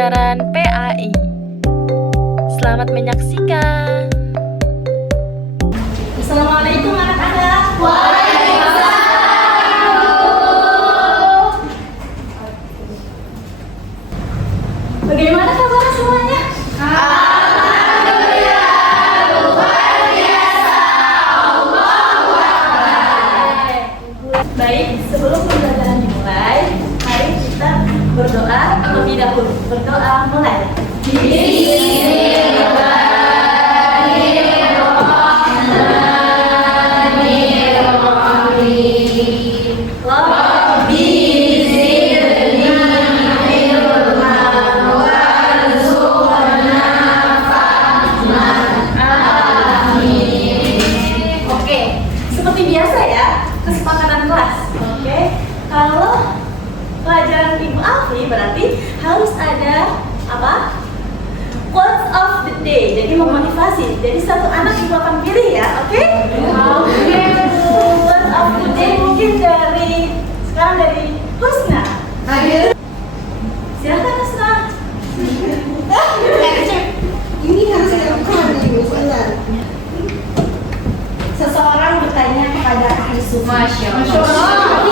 pembelajaran PAI. Selamat menyaksikan. Assalamualaikum anak-anak. Bagaimana kabar semuanya? Baik, sebelum pembelajaran dimulai, mari kita berdoa terlebih dahulu. Berdoa mulai. Oke, seperti biasa ya, kesepakatan kelas. Oke, kalau pelajaran Ibu Alfi berarti harus ada apa? Quotes of the day. Jadi memotivasi. Jadi satu anak Ibu akan pilih ya, oke? Oke. Quotes of the day mungkin sekarang dari Husna. Silakan Husna. Ini harus dilakukan Ibu, benar. Seseorang bertanya kepada ahli sufi. Masya Allah.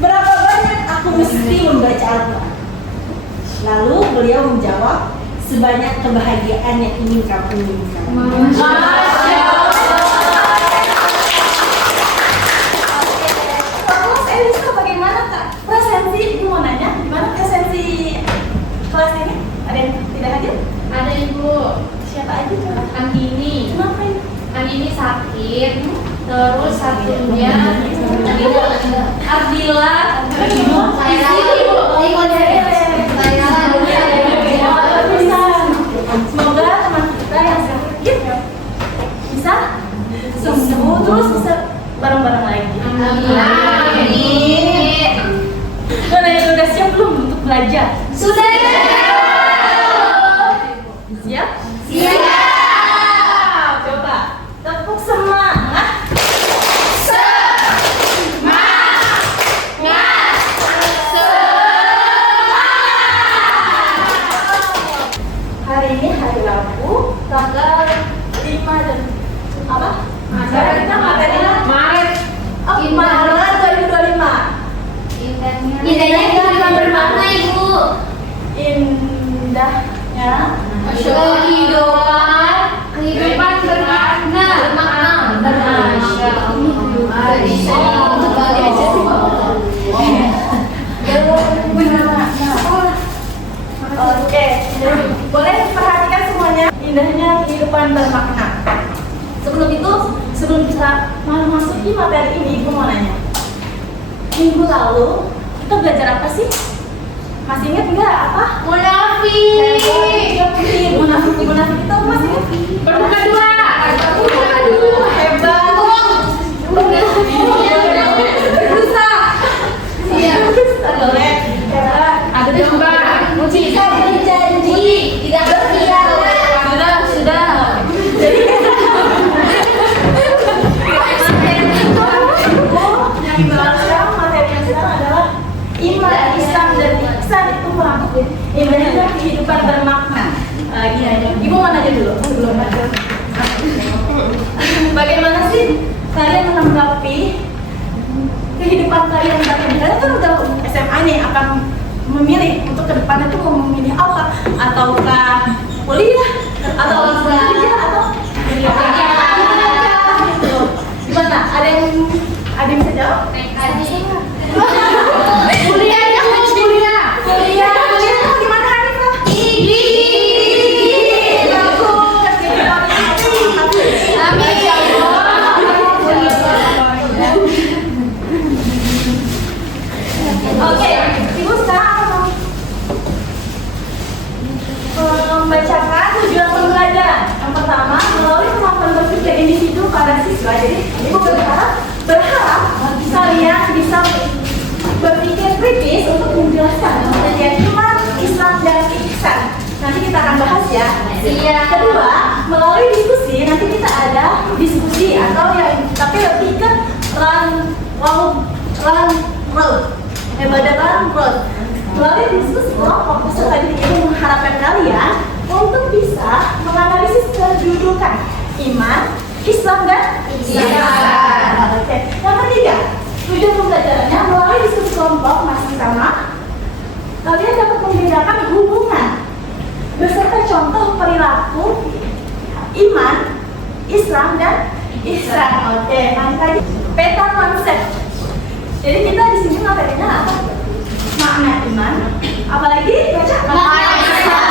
Berapa banyak aku mesti membaca Al-Quran? Lalu beliau menjawab, sebanyak kebahagiaan yang ingin kamu inginkan. Kelas Elisa bagaimana Kak? Presensi, Ibu mau nanya, gimana presensi kelas ini? Ada yang tidak hadir? Ada Ibu, Siapa aja coba? Andini. Kenapa ini? Andini sakit, terus satunya Ardila. Saya Ibu. Semoga teman kita yang sakit bisa sembuh terus bisa bareng-bareng lagi. Amin. Nah, itu udah siap belum untuk belajar? Sudah. Siap? Siap. Coba tepuk semangat. Hari ini hari Rabu, tanggal 5 dan apa? Sekarang kita materinya Maret. Maret 2025. Indahnya kehidupan bermakna Ibu. Indahnya Kehidupan bermakna. Oke, boleh perhatikan semuanya. Indahnya kehidupan bermakna. Sebelum kita masuki materi ini, Ibu mau nanya. Minggu lalu kita belajar apa sih? Masih ingat nggak apa? Munafik. Munafik itu masih ingat? Berbuka dua. Hebat. Berusaha. Iya. Boleh. Hebat. Ada domba. Uji. Berjanji tidak berkhianat. Sudah. Jadi yang dibahaskan materi yang sekarang adalah iman, Islam dan ihsan itu merangkum indahnya kehidupan bermakna. Ibu mau nanya dulu sebelum belajar. Bagaimana sih kalian menanggapi kehidupan kalian saat ini? Kalian kan udah SMA nih, akan memilih untuk ke depan itu mau memilih apa? Ataukah kuliah? Atau kerja? Atau gitu. Gimana? Ada yang bisa jawab? Kuliah tuh gimana Hanifah? Oke, Ibu sekarang membacakan tujuan pembelajaran. Yang pertama, melalui kemampuan berpikir individu pada siswa. Jadi, Ibu berharap kalian bisa berpikir kritis untuk menjelaskan pengertian iman, Islam, dan ihsan. Nanti kita akan bahas ya. Siap. Kedua, melalui diskusi nanti kita ada diskusi atau yang tapi lebih ke growth. Ibadah growth. Melalui diskusi kelompok, peserta didik ini mengharapkan kalian untuk bisa menganalisis kedudukan iman, Islam dan ihsan. Oke. Yang ketiga, tujuan pembelajarannya melalui diskusi kelompok masih sama. Kalian dapat membedakan hubungan beserta contoh perilaku iman, Islam dan ihsan. Oke, makanya peta konsep. Jadi kita di sini materinya apa? Makna iman, apalagi baca makna Islam.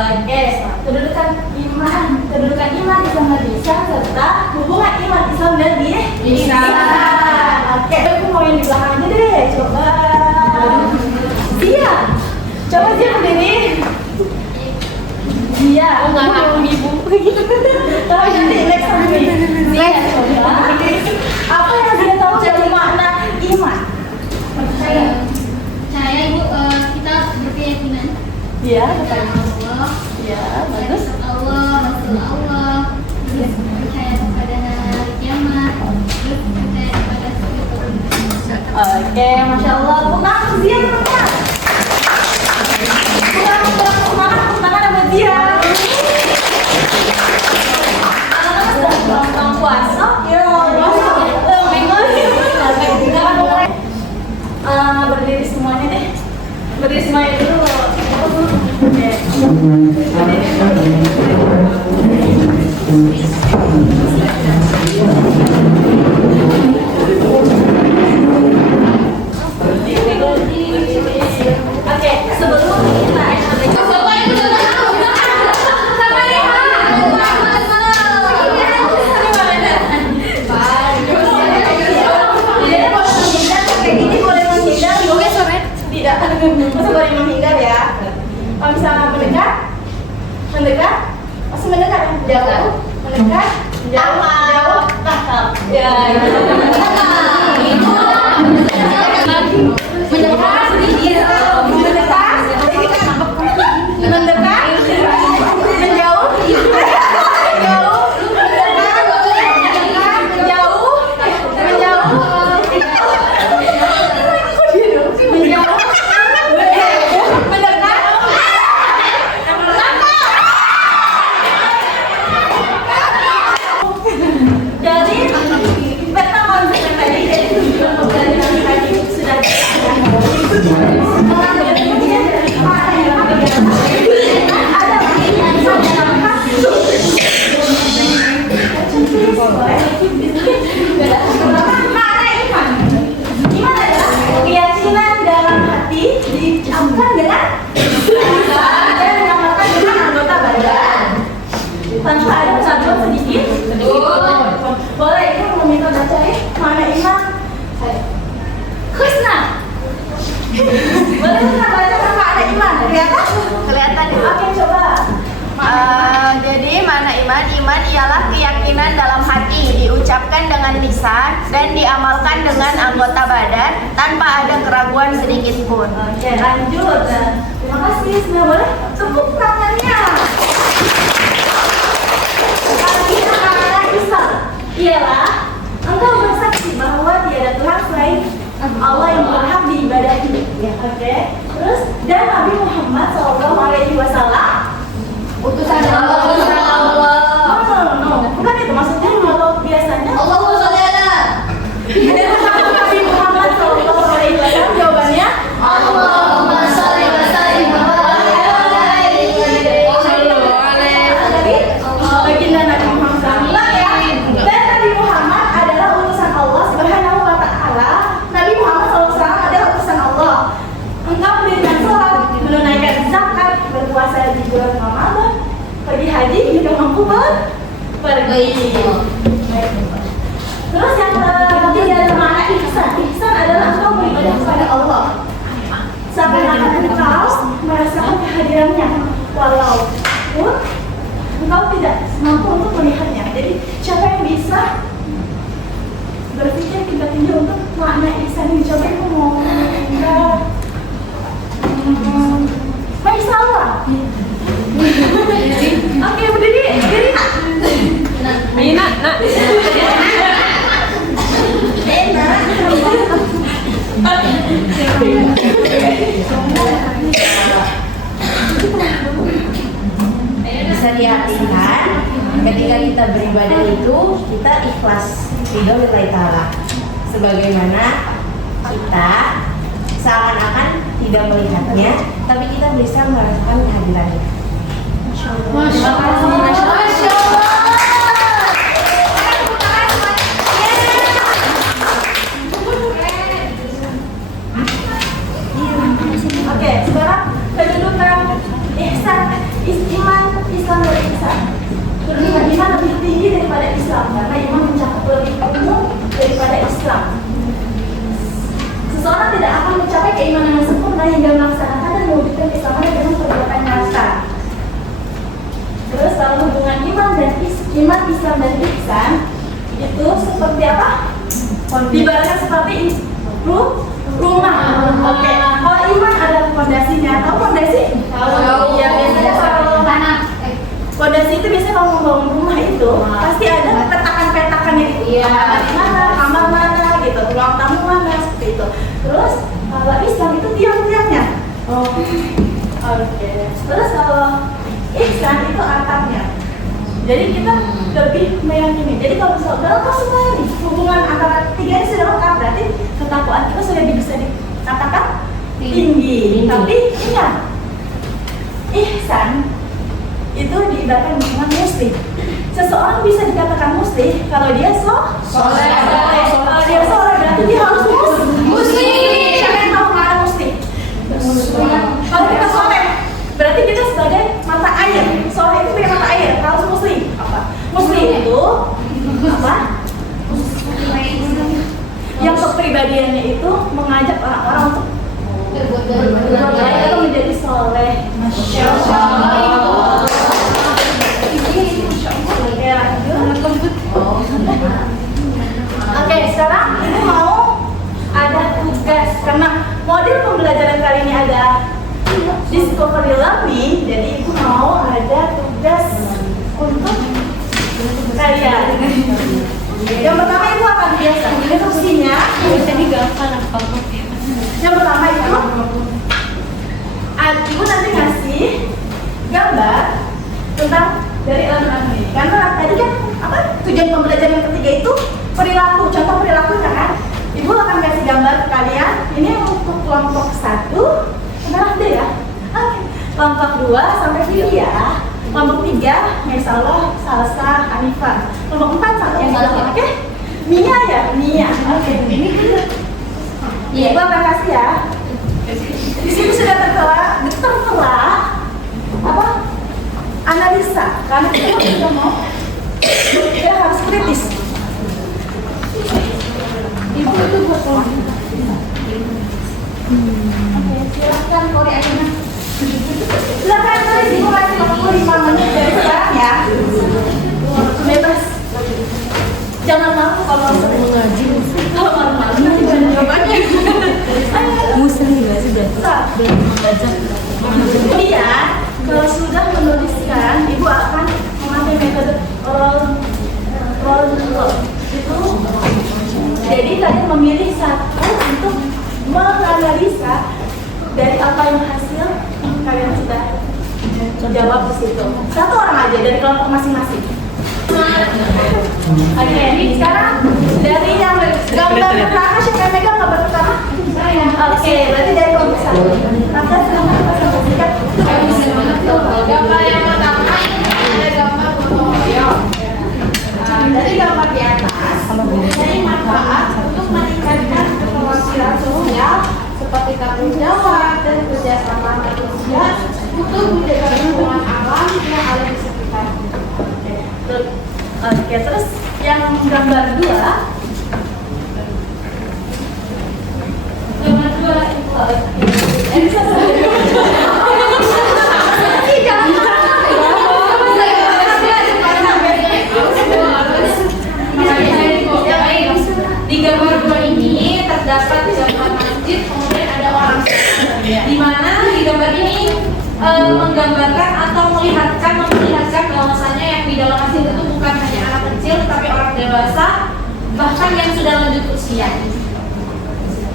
Oke, kedudukan iman Islam dan ihsan serta hubungan iman Islam dan ihsan. Oke, aku mau yang di belakang aja deh, coba. Iya, coba dia berdiri. Iya, Enggak ngaku ibu. tapi nanti next time. Iya, coba. Apa yang dia tahu dari makna iman? Saya ibu kita berkeyakinan Iya, kepada Allah, Iya, bagus. Allah, Rasul Allah, terus percaya kepada hari kiamat, terus percaya kepada Oke, masya Allah. Tepuk dia teman-teman. Tepuk tangan sama dia. Anak-anak sudah pulang puasa. Ya, berdiri semuanya deh. Berdiri semuanya dulu. Oke. Oke, sebelum kita tidak, masih boleh menghindar ya. Kalau misalnya mendekat, masih mendekat ya? Jauh, mendekat, jauh, tangkap. Ya, mendekat, menjauh, jadi peta konsep yang tadi, jadi tujuan pembelajaran tadi sudah iman adalah keyakinan dalam hati diucapkan dengan lisan dan diamalkan dengan anggota badan tanpa ada kesatuan sedikit. Boleh ibu meminta bacain mana iman? Krishna. Boleh kita baca tanpa ada iman? Kelihatan. Oke, coba. Jadi mana iman? Iman ialah keyakinan dalam hati diucapkan dengan lisan dan diamalkan dengan anggota badan tanpa ada keraguan sedikit pun. Oke, lanjut. Terima kasih. Sudah boleh tepuk tangannya. Artinya Islam ialah engkau bersaksi bahwa tiada Tuhan selain Allah yang berhak diibadahi. Oke. Terus dan Nabi Muhammad SAW utusan Allah. Bukan itu maksudnya kalau biasanya Allahu sholli ala. Nabi Muhammad SAW jawabannya Allahumma sholli wa sallim baginda Nabi Muhammad SAW ya. Dan Nabi Muhammad adalah utusan Allah Subhanahu wa Ta'ala. Nabi Muhammad SAW adalah utusan Allah. Engkau mendirikan sholat, menunaikan zakat, berpuasa di bulan Ramadan, pergi haji jika mampu pergi. Terus yang ketiga mana ihsan? Ihsan adalah engkau beribadah kepada Allah seakan-akan engkau merasakan kehadirannya walaupun engkau tidak mampu untuk melihatnya. Jadi siapa yang bisa berpikir tinggi untuk makna ihsan ini? Coba aku mau Mbak Isla. Oke, berdiri. Bisa diartikan ketika kita beribadah itu kita ikhlas lillahi ta'ala, sebagaimana kita seakan-akan tidak melihatnya tapi kita bisa merasakan kehadirannya. Masya Allah. Oke, sekarang kedudukan ihsan, iman, Islam dan ihsan. Kedudukan iman lebih tinggi daripada Islam karena iman mencakup lebih umum daripada Islam. Seseorang tidak akan mencapai keimanan yang sempurna hingga melaksanakan dan mewujudkan keislamannya dengan perbuatan nyata. Terus kalau hubungan iman, Islam dan ihsan itu seperti apa? Ibaratnya seperti rumah. Oke. Kalau iman adalah fondasinya. Tahu fondasi? Tahu. Iya, biasanya kalau fondasi itu biasanya kalau membangun rumah itu pasti ada petakan-petakannya itu. Kamar mana, gitu, ruang tamu mana, seperti itu. Terus kalau Islam itu tiang-tiangnya. Oke. Terus kalau ihsan itu atapnya. Jadi kita lebih meyakini. Jadi kalau misalnya kalau semua ini hubungan antara tiga ini sudah lengkap, berarti ketakwaan kita sudah bisa dikatakan tinggi. Tapi ingat, ihsan itu diibaratkan hubungan muslim. Seseorang bisa dikatakan muslim kalau dia soleh. Kalau dia soleh berarti dia harus muslim. Siapa yang tahu mana muslim? Kalau kita soleh berarti kita sebagai mata air. Soleh itu sebagai mata air, harus muslim. Apa? Muslim itu apa? Yang kepribadiannya itu mengajak orang-orang untuk berbuat baik atau menjadi soleh. Masya Allah. Oke, sekarang ini mau ada tugas karena model pembelajaran kali ini ada discovery learning, jadi ibu mau ada tugas untuk kalian. Yang pertama itu akan biasa instruksinya. Yang pertama itu ibu nanti ngasih gambar tentang dari elemen ini. Karena tadi kan apa tujuan pembelajaran yang ketiga itu perilaku, contoh perilakunya kan. Ibu akan kasih gambar ke kalian. Ini untuk kelompok 1. Sebentar deh ya. Oke. Kelompok 2 sampai Vivi ya. Kelompok 3 Mesalah, Salsa, Hanifah. Kelompok 4 sampai Mesalah. Oke. Mia ya, Mia. Oke. Ini dulu. Iya, ibu akan kasih ya. Di sini sudah tertera apa? Analisa. Karena kita sudah mau kita harus kritis. Ibu itu buat oke, silakan Kori Aina. Silakan tulis ibu kasih 45 menit dari sekarang ya. Bebas. Jangan malu kalau sering mengaji. Kalau malu-malu nanti jangan jawabannya. Muslim juga sudah belajar. Kemudian kalau sudah menuliskan, ibu akan mengambil metode role itu. Jadi kalian memilih satu untuk menganalisa dari apa yang hasil kalian sudah jawab di situ. Satu orang aja dari kelompok masing-masing. Oke, sekarang dari yang gambar pertama, siapa yang megang gambar pertama? Saya. Oke, berarti dari kelompok 1. Raffa silahkan presentasikan. Gambar yang pertama ini ada gambar fotokopior. Dari gambar di atas mempunyai manfaat untuk meningkatkan keterampilan sosial seperti tanggung jawab dan kerjasama manusia untuk menjaga lingkungan alam yang ada di sekitar. Oke, terus yang gambar 2. Gambar 2 itu bisa Di gambar 2 ini terdapat gambar masjid, kemudian ada orang di mana di gambar ini menggambarkan atau memperlihatkan bahwasanya yang di dalam masjid itu bukan hanya anak kecil tapi orang dewasa, bahkan yang sudah lanjut usia.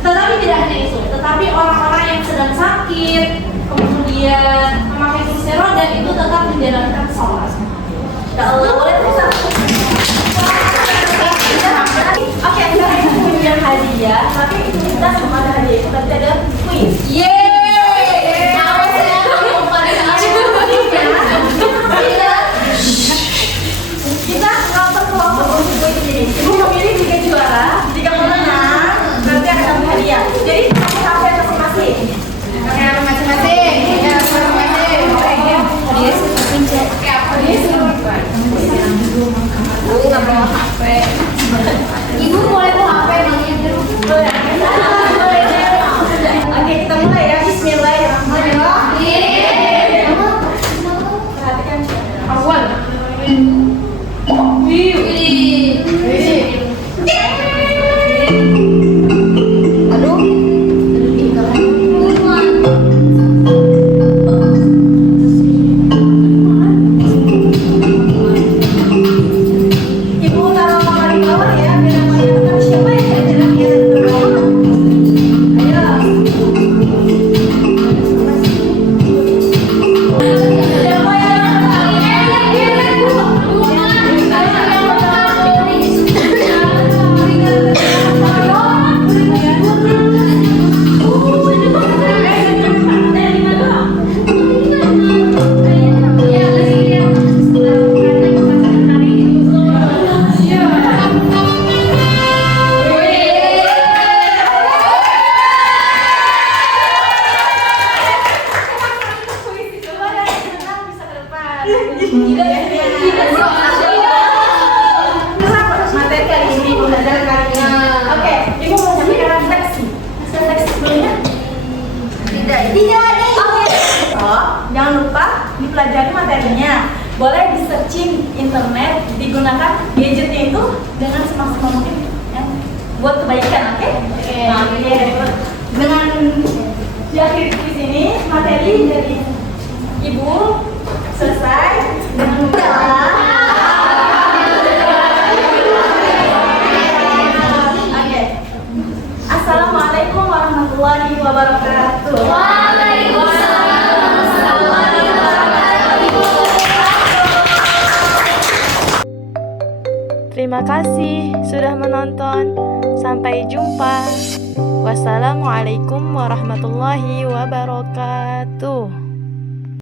Tetapi tidak hanya itu, Tapi orang-orang yang sedang sakit, kemudian memakai kursi roda itu tetap menjalankan sholat. Ya Allah, boleh terus. Oke, sekarang kita punya hadiah, tapi itu kita belum ada hadiah itu, tapi ada kuis. Kita kelompok untuk kuis ini. Ibu memilih 3 juara, 3 pemenang, berarti akan dapat hadiah. Jadi pakai HP masing-masing. Pakai apa masing-masing? Ya, masing-masing. Pakai apa dia? Nggak bawa HP. Ibu boleh bawa HP emangnya? Boleh. Oke, kita mulai ya. Bismillahirrahmanirrahim. Perhatikan awal. Ibu taruh mama di bawah ya, biar namanya teman siapa yang jalan di bawah. Ayo. Siapa materi kali ini belajar kali ini. Oke, ibu mau sampaikan refleksi. Refleksi sebelumnya? Tidak. Oke. Oh, jangan lupa dipelajari materinya. Boleh di searching internet, digunakan gadgetnya itu dengan semaksimal mungkin ya, buat kebaikan, oke? Oke. Dengan di akhir di sini materi dari ibu selesai dengan Oke. Assalamualaikum warahmatullahi wabarakatuh. Terima kasih sudah menonton. Sampai jumpa. Wassalamualaikum warahmatullahi wabarakatuh.